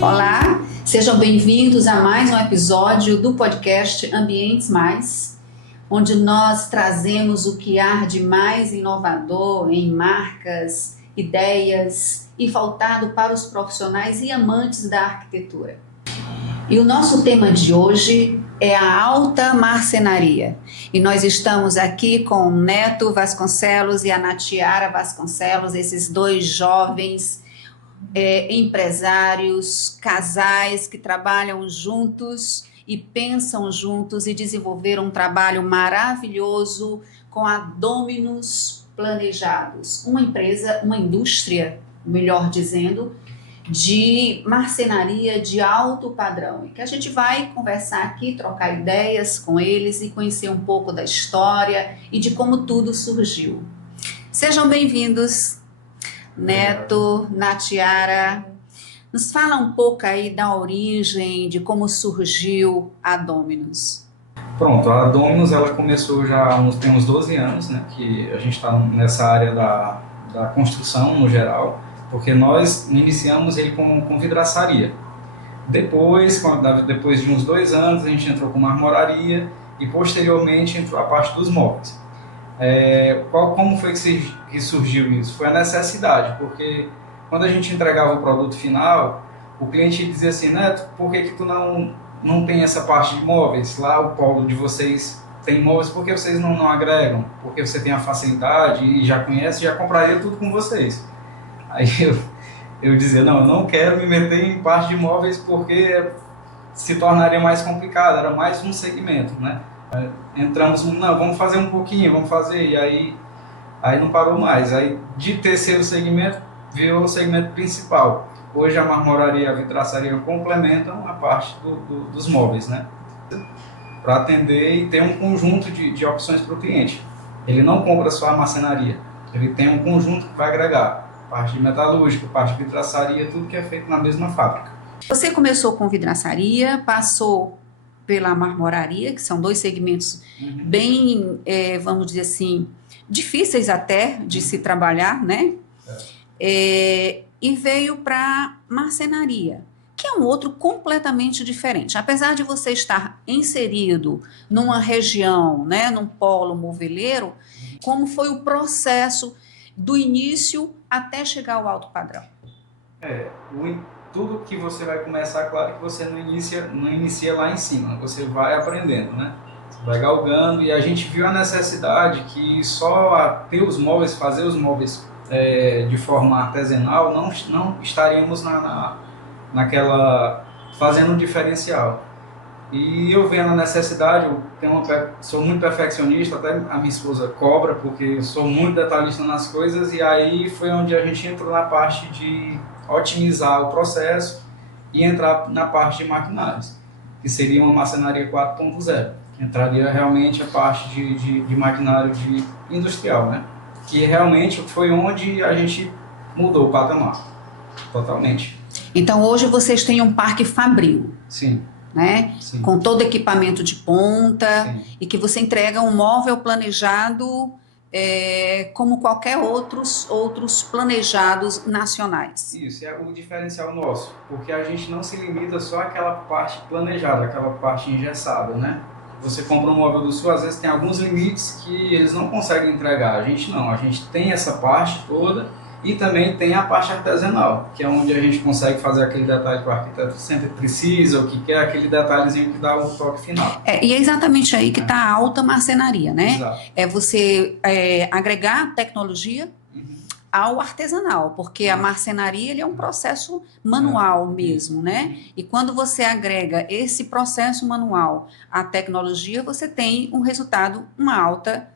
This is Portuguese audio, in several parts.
Olá, sejam bem-vindos a mais um episódio do podcast Ambientes Mais, onde nós trazemos o que há de mais inovador em marcas, ideias e voltado para os profissionais e amantes da arquitetura. E o nosso tema de hoje é a alta marcenaria. E nós estamos aqui com o Neto Vasconcelos e a Natiara Vasconcelos, esses dois jovens empresários, casais que trabalham juntos e pensam juntos e desenvolveram um trabalho maravilhoso com a Dominus Planejados, uma empresa, uma indústria, melhor dizendo, de marcenaria de alto padrão, e que a gente vai conversar aqui, trocar ideias com eles e conhecer um pouco da história e de como tudo surgiu. Sejam bem-vindos, Neto, Natiara. Nos fala um pouco aí da origem, de como surgiu a Dominus. Pronto, a Dominus ela começou já tem uns 12 anos, né, que a gente está nessa área da construção no geral, porque nós iniciamos ele com vidraçaria. Depois de uns 2 anos, a gente entrou com marmoraria e posteriormente entrou a parte dos móveis. Como foi que surgiu isso? Foi a necessidade, porque quando a gente entregava o produto final, o cliente dizia assim: Neto, por que tu não tem essa parte de móveis? Lá o polo de vocês tem móveis, por que vocês não agregam? Porque você tem a facilidade e já conhece, já compraria tudo com vocês. Aí eu dizia: não, eu não quero me meter em parte de móveis porque se tornaria mais complicado, era mais um segmento, né? Entramos, não, vamos fazer um pouquinho, vamos fazer, e aí não parou mais. Aí de terceiro segmento virou o segmento principal. Hoje a marmoraria e a vidraçaria complementam a parte dos móveis, né? Para atender e ter um conjunto de opções para o cliente. Ele não compra só a marcenaria, ele tem um conjunto que vai agregar parte de metalúrgica, parte de vidraçaria, tudo que é feito na mesma fábrica. Você começou com vidraçaria, passou pela marmoraria, que são 2 segmentos bem, vamos dizer assim, difíceis até de se trabalhar, né? E veio para marcenaria, que é um outro completamente diferente. Apesar de você estar inserido numa região, né, num polo moveleiro, como foi o processo do início até chegar ao alto padrão? Tudo que você vai começar, claro que você não inicia lá em cima, você vai aprendendo, né? Você vai galgando, e a gente viu a necessidade que só ter os móveis, fazer os móveis de forma artesanal, não estaríamos naquela fazendo um diferencial. E eu vendo a necessidade, sou muito perfeccionista, até a minha esposa cobra, porque eu sou muito detalhista nas coisas, e aí foi onde a gente entrou na parte de otimizar o processo e entrar na parte de maquinários, que seria uma marcenaria 4.0, que entraria realmente a parte de maquinário industrial, né? Que realmente foi onde a gente mudou o patamar, totalmente. Então hoje vocês têm um parque fabril. Sim. Né? Sim. Com todo equipamento de ponta. Sim. E que você entrega um móvel planejado como qualquer outros planejados nacionais. Isso, é o diferencial nosso, porque a gente não se limita só àquela parte planejada, aquela parte engessada, né? Você compra um móvel do Sul, às vezes tem alguns limites que eles não conseguem entregar, a gente não, a gente tem essa parte toda. E também tem a parte artesanal, que é onde a gente consegue fazer aquele detalhe que o arquiteto sempre precisa, ou que quer aquele detalhezinho que dá o toque final. E é exatamente aí que está a alta marcenaria, né? Exato. É você agregar tecnologia ao artesanal, porque a marcenaria ele é um processo manual mesmo, né? E quando você agrega esse processo manual à tecnologia, você tem um resultado, uma alta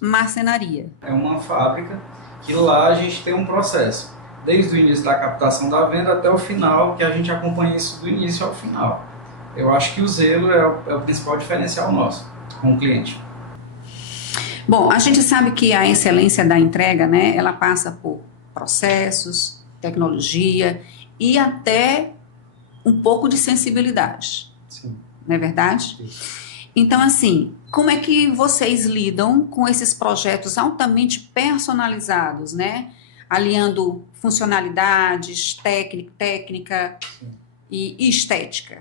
marcenaria. É uma fábrica que lá a gente tem um processo, desde o início da captação da venda até o final, que a gente acompanha isso do início ao final. Eu acho que o zelo é o principal diferencial nosso com o cliente. Bom, a gente sabe que a excelência da entrega, né, ela passa por processos, tecnologia e até um pouco de sensibilidade. Sim. Não é verdade? Isso. Então, assim, como é que vocês lidam com esses projetos altamente personalizados, né? Aliando funcionalidades, técnica, e estética?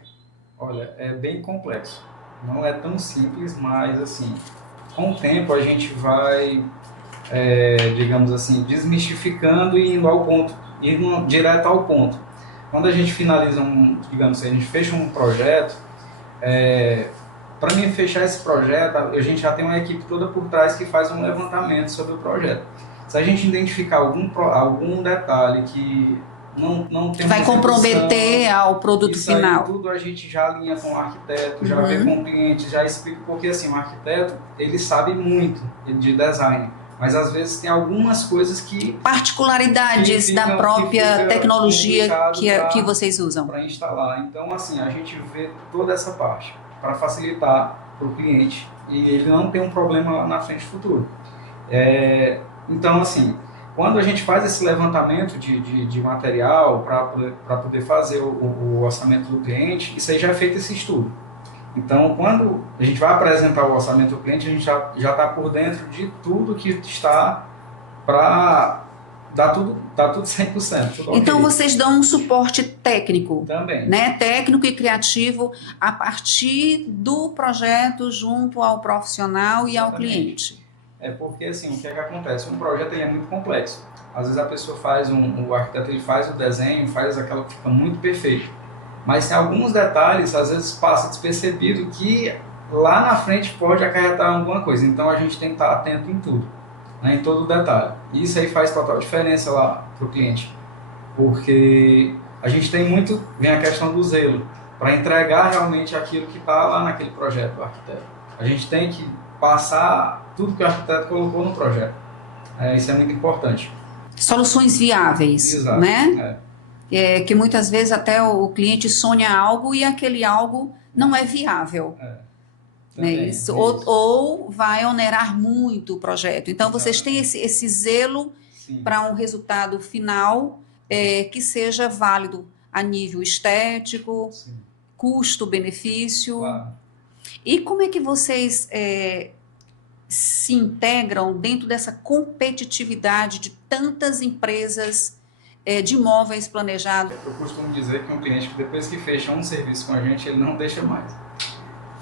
Olha, é bem complexo. Não é tão simples, mas assim, com o tempo a gente vai, digamos assim, desmistificando e indo ao ponto, indo direto ao ponto. Quando a gente finaliza digamos assim, a gente fecha um projeto, para mim fechar esse projeto, a gente já tem uma equipe toda por trás que faz um levantamento sobre o projeto. Se a gente identificar algum detalhe que não tem vai comprometer ao produto isso final. aí tudo a gente já alinha com o arquiteto, já vê com o cliente, já explica, porque assim, o arquiteto, ele sabe muito de design, mas às vezes tem algumas coisas que particularidades da própria tecnologia que vocês usam para instalar. Então, assim, a gente vê toda essa parte para facilitar para o cliente e ele não ter um problema lá na frente futuro. Então, assim, quando a gente faz esse levantamento de material para poder fazer o orçamento do cliente, isso aí já é feito esse estudo. Então, quando a gente vai apresentar o orçamento do cliente, a gente já está por dentro de tudo que está para dar tudo 100%. Tudo então, okay. Vocês dão um suporte técnico. Também. Né? Técnico e criativo a partir do projeto junto ao profissional e ao cliente. Porque assim, o que é que acontece? Um projeto ele é muito complexo. Às vezes a pessoa faz, o arquiteto ele faz o desenho, faz aquela que fica muito perfeito. Mas tem alguns detalhes, às vezes passa despercebido, que lá na frente pode acarretar alguma coisa. Então a gente tem que estar atento em tudo, né, em todo detalhe. E isso aí faz total diferença lá para o cliente. Porque a gente tem vem a questão do zelo, para entregar realmente aquilo que está lá naquele projeto do arquiteto. A gente tem que passar tudo que o arquiteto colocou no projeto. Isso é muito importante. Soluções viáveis, exato, né? Que muitas vezes até o cliente sonha algo e aquele algo não é viável. Também, isso. Ou vai onerar muito o projeto. Então, vocês têm esse zelo para um resultado final que seja válido a nível estético, custo-benefício. Claro. E como é que vocês se integram dentro dessa competitividade de tantas empresas de imóveis planejados? Eu costumo dizer que um cliente que depois que fecha um serviço com a gente, ele não deixa mais.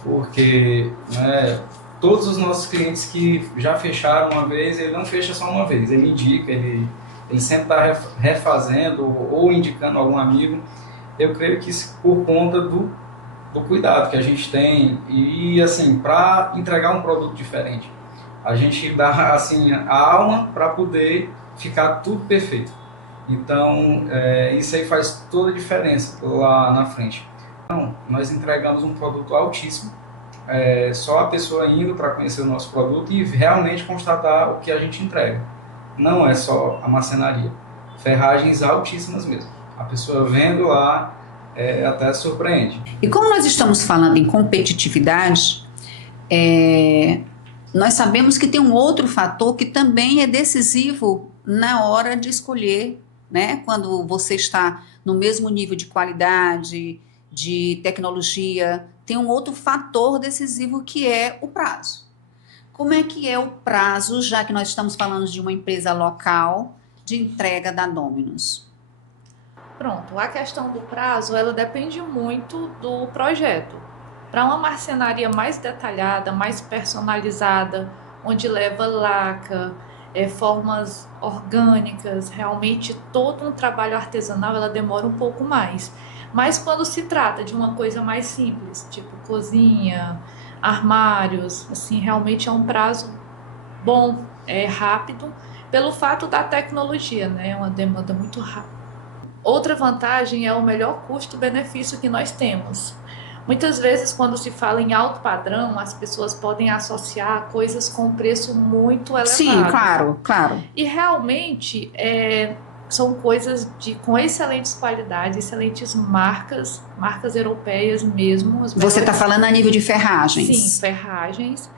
Porque todos os nossos clientes que já fecharam uma vez, ele não fecha só uma vez, ele indica, ele sempre está refazendo ou indicando algum amigo. Eu creio que isso por conta do cuidado que a gente tem e assim, para entregar um produto diferente. A gente dá assim, a alma para poder ficar tudo perfeito. Então, isso aí faz toda a diferença lá na frente. Então, nós entregamos um produto altíssimo, só a pessoa indo para conhecer o nosso produto e realmente constatar o que a gente entrega. Não é só a marcenaria, ferragens altíssimas mesmo. A pessoa vendo lá, até surpreende. E como nós estamos falando em competitividade, nós sabemos que tem um outro fator que também é decisivo na hora de escolher, né? Quando você está no mesmo nível de qualidade, de tecnologia, tem um outro fator decisivo que é o prazo. Como é que é o prazo, já que nós estamos falando de uma empresa local, de entrega da Dominus? Pronto, a questão do prazo, ela depende muito do projeto. Para uma marcenaria mais detalhada, mais personalizada, onde leva laca, formas orgânicas, realmente todo um trabalho artesanal, ela demora um pouco mais. Mas quando se trata de uma coisa mais simples, tipo cozinha, armários, assim, realmente é um prazo bom, rápido, pelo fato da tecnologia, né? É uma demanda muito rápida. Outra vantagem é o melhor custo-benefício que nós temos. Muitas vezes, quando se fala em alto padrão, as pessoas podem associar coisas com preço muito elevado. Sim, claro, claro. E realmente são coisas com excelentes qualidades, excelentes marcas europeias mesmo. Você está falando a nível de ferragens? Sim, ferragens.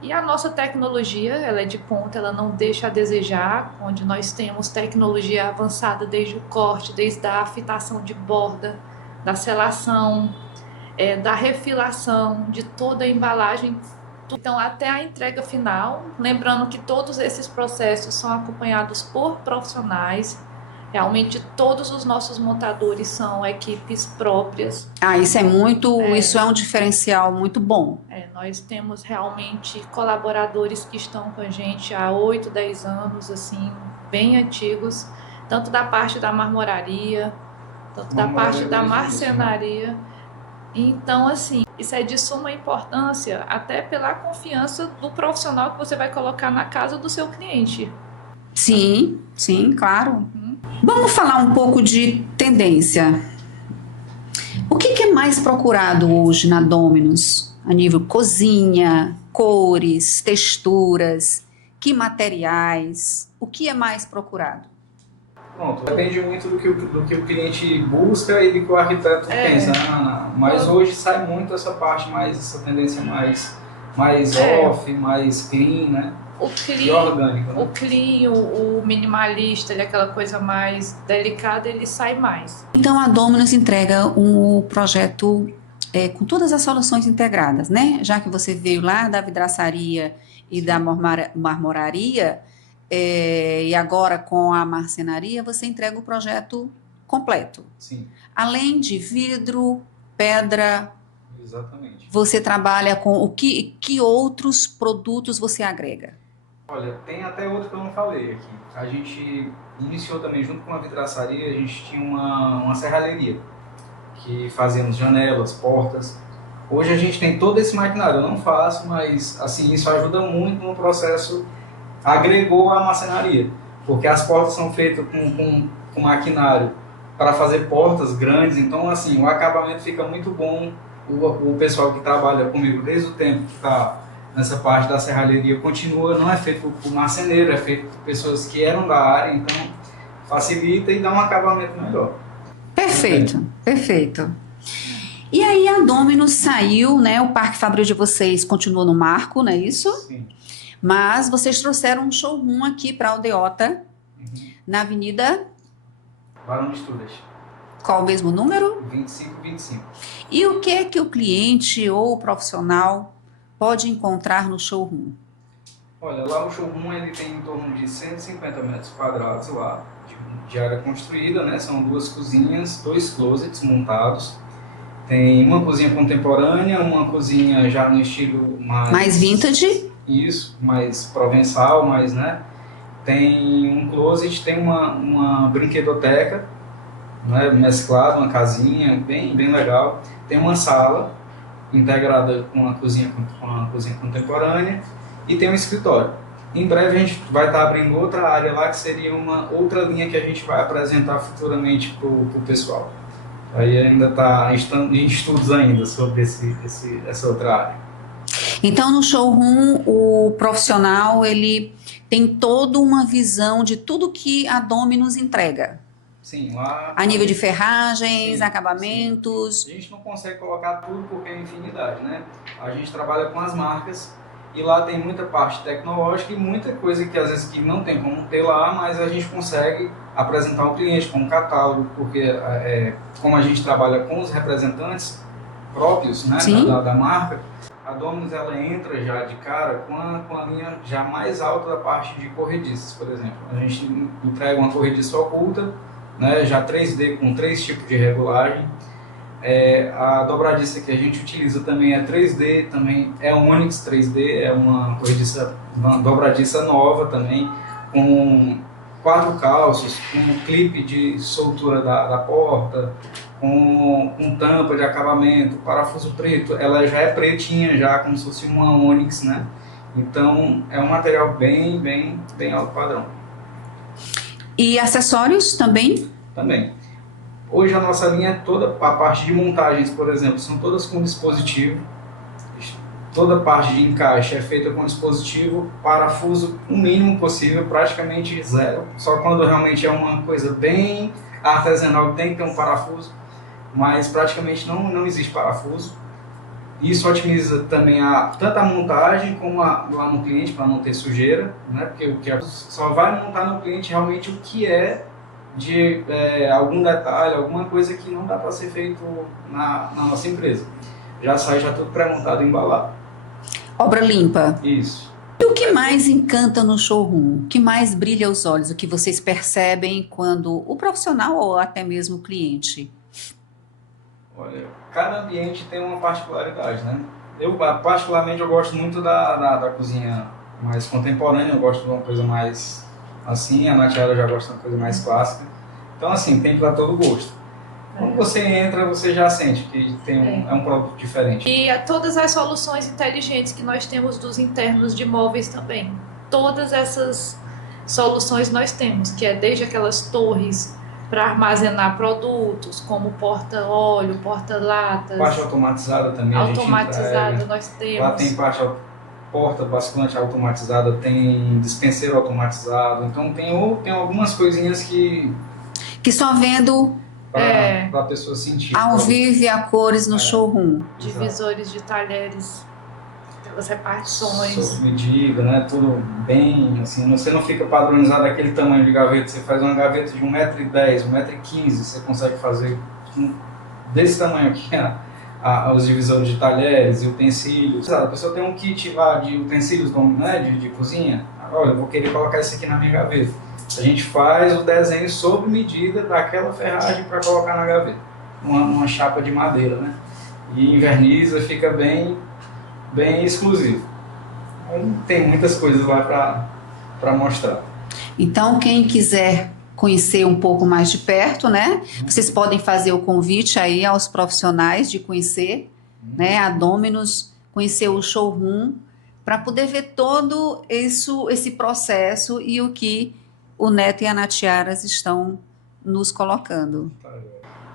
E a nossa tecnologia, ela é de ponta, ela não deixa a desejar, onde nós temos tecnologia avançada desde o corte, desde a fitação de borda, da selação, da refilação, de toda a embalagem. Então, até a entrega final, lembrando que todos esses processos são acompanhados por profissionais, Realmente todos os nossos montadores são equipes próprias. Isso é um diferencial muito bom. Nós temos realmente colaboradores que estão com a gente há 8, 10 anos, assim, bem antigos, tanto da parte da marmoraria, tanto da parte da marcenaria. Então, assim, isso é de suma importância até pela confiança do profissional que você vai colocar na casa do seu cliente. Sim, claro. Vamos falar um pouco de tendência. O que é mais procurado hoje na Dominus? A nível cozinha, cores, texturas, que materiais? O que é mais procurado? Pronto, depende muito do que o cliente busca e do que o arquiteto pensa, né? Mas hoje sai muito essa parte, essa tendência mais off, mais clean, né? E orgânico, né? O clean, o minimalista, aquela coisa mais delicada, ele sai mais. Então a Dominus entrega um projeto com todas as soluções integradas, né? Já que você veio lá da vidraçaria e da marmoraria, e agora com a marcenaria, você entrega o projeto completo. Sim. Além de vidro, pedra. Exatamente. Você trabalha com que outros produtos você agrega? Olha, tem até outro que eu não falei aqui. A gente iniciou também, junto com a vidraçaria, a gente tinha uma serralheria, que fazíamos janelas, portas. Hoje a gente tem todo esse maquinário, eu não faço, mas assim, isso ajuda muito no processo, agregou a marcenaria, porque as portas são feitas com maquinário para fazer portas grandes, então assim, o acabamento fica muito bom. O pessoal que trabalha comigo desde o tempo que está nessa parte da serralheria continua, não é feito por marceneiro, é feito por pessoas que eram da área, então facilita e dá um acabamento melhor. Perfeito. E aí a Dominus saiu, né? O Parque Fabril de vocês continuou no Marco, não é isso? Sim. Mas vocês trouxeram um showroom aqui para a Aldeota, na Avenida Barão de Estudas. Qual o mesmo número? 2525. E o que é que o cliente ou o profissional pode encontrar no showroom? Olha, lá o showroom ele tem em torno de 150 metros quadrados lá, de área construída, né? São 2 cozinhas, 2 closets montados. Tem uma cozinha contemporânea, uma cozinha já no estilo mais vintage. Isso, mais provençal, né? Tem um closet, tem uma brinquedoteca, né, mesclado, uma casinha bem legal. Tem uma sala integrada com a cozinha contemporânea e tem um escritório. Em breve a gente vai estar abrindo outra área lá, que seria uma outra linha que a gente vai apresentar futuramente para o pessoal. Aí ainda está em estudos ainda sobre essa outra área. Então no showroom o profissional ele tem toda uma visão de tudo que a Dominus entrega. Sim, lá... A nível de ferragens, acabamentos... Sim. A gente não consegue colocar tudo porque é infinidade, né? A gente trabalha com as marcas e lá tem muita parte tecnológica e muita coisa que às vezes que não tem como ter lá, mas a gente consegue apresentar ao cliente como catálogo, porque como a gente trabalha com os representantes próprios, né, da marca, a Dominus ela entra já de cara com a linha já mais alta da parte de corrediças, por exemplo. A gente entrega uma corrediça oculta, né, já 3D com 3 tipos de regulagem. A dobradiça que a gente utiliza também é 3D, também é Onyx 3D, é uma dobradiça nova também, com 4 calços, com clipe de soltura da porta, com tampa de acabamento, parafuso preto. Ela já é pretinha, já como se fosse uma Onyx, né? Então é um material bem alto padrão. E acessórios também? Também. Hoje a nossa linha toda, a parte de montagens, por exemplo, são todas com dispositivo. Toda a parte de encaixe é feita com dispositivo, parafuso o mínimo possível, praticamente zero. Só quando realmente é uma coisa bem artesanal tem que ter um parafuso, mas praticamente não existe parafuso. Isso otimiza também tanto a montagem como lá no cliente, para não ter sujeira, né? Porque o que só vai montar no cliente realmente o que é de algum detalhe, alguma coisa que não dá para ser feito na nossa empresa. Já sai tudo pré-montado e embalado. Obra limpa. Isso. E o que mais encanta no showroom? O que mais brilha os olhos? O que vocês percebem quando o profissional ou até mesmo o cliente? Olha, cada ambiente tem uma particularidade, né? Eu, particularmente, eu gosto muito da cozinha mais contemporânea, eu gosto de uma coisa mais assim, a Natiara já gosta de uma coisa mais clássica. Então, assim, tem para todo gosto. Quando você entra, você já sente que é um produto diferente. E todas as soluções inteligentes que nós temos dos internos de móveis também. Todas essas soluções nós temos, que é desde aquelas torres para armazenar produtos, como porta-óleo, porta-latas. Parte automatizada também. Automatizada nós temos. Lá tem porta basculante automatizada, tem dispenseiro automatizado. Então tem algumas coisinhas que só vendo para a pessoa sentir. ao vivo e a cores no showroom. Divisores de talheres, aquelas repartições. Sob medida, né? Tudo bem, assim, você não fica padronizado aquele tamanho de gaveta. Você faz uma gaveta de 1,10 m, 1,15 m, você consegue fazer desse tamanho aqui, os divisores de talheres e utensílios. A pessoa tem um kit lá de utensílios, né, de cozinha. Olha, eu vou querer colocar isso aqui na minha gaveta. A gente faz o desenho sob medida daquela ferragem para colocar na gaveta. Uma chapa de madeira, né? E inverniza, fica bem exclusivo. Aí tem muitas coisas lá para mostrar. Então, quem quiser conhecer um pouco mais de perto, né? Vocês podem fazer o convite aí aos profissionais de conhecer, né? A Dominus, conhecer o showroom, para poder ver todo esse processo e o que o Neto e a Natiaras estão nos colocando.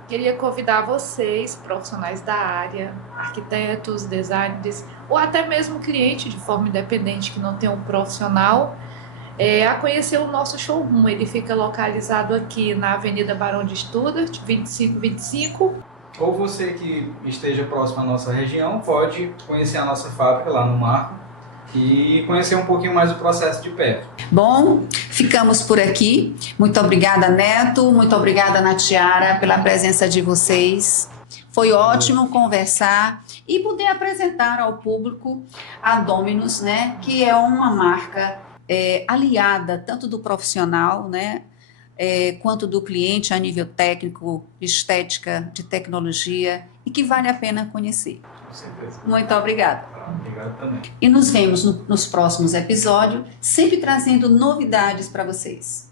Queria convidar vocês, profissionais da área, arquitetos, designers, ou até mesmo cliente de forma independente que não tem um profissional, a conhecer o nosso showroom. Ele fica localizado aqui na Avenida Barão de Studart, 2525. Ou você que esteja próximo à nossa região pode conhecer a nossa fábrica lá no Marco e conhecer um pouquinho mais o processo de perto. Bom, ficamos por aqui. Muito obrigada, Neto. Muito obrigada, Natiara, pela presença de vocês. Foi ótimo conversar e poder apresentar ao público a Dominus, né, que é uma marca aliada tanto do profissional, né, quanto do cliente a nível técnico, estética, de tecnologia e que vale a pena conhecer. Com certeza. Muito obrigada. Obrigado também. E nos vemos nos próximos episódios, sempre trazendo novidades para vocês.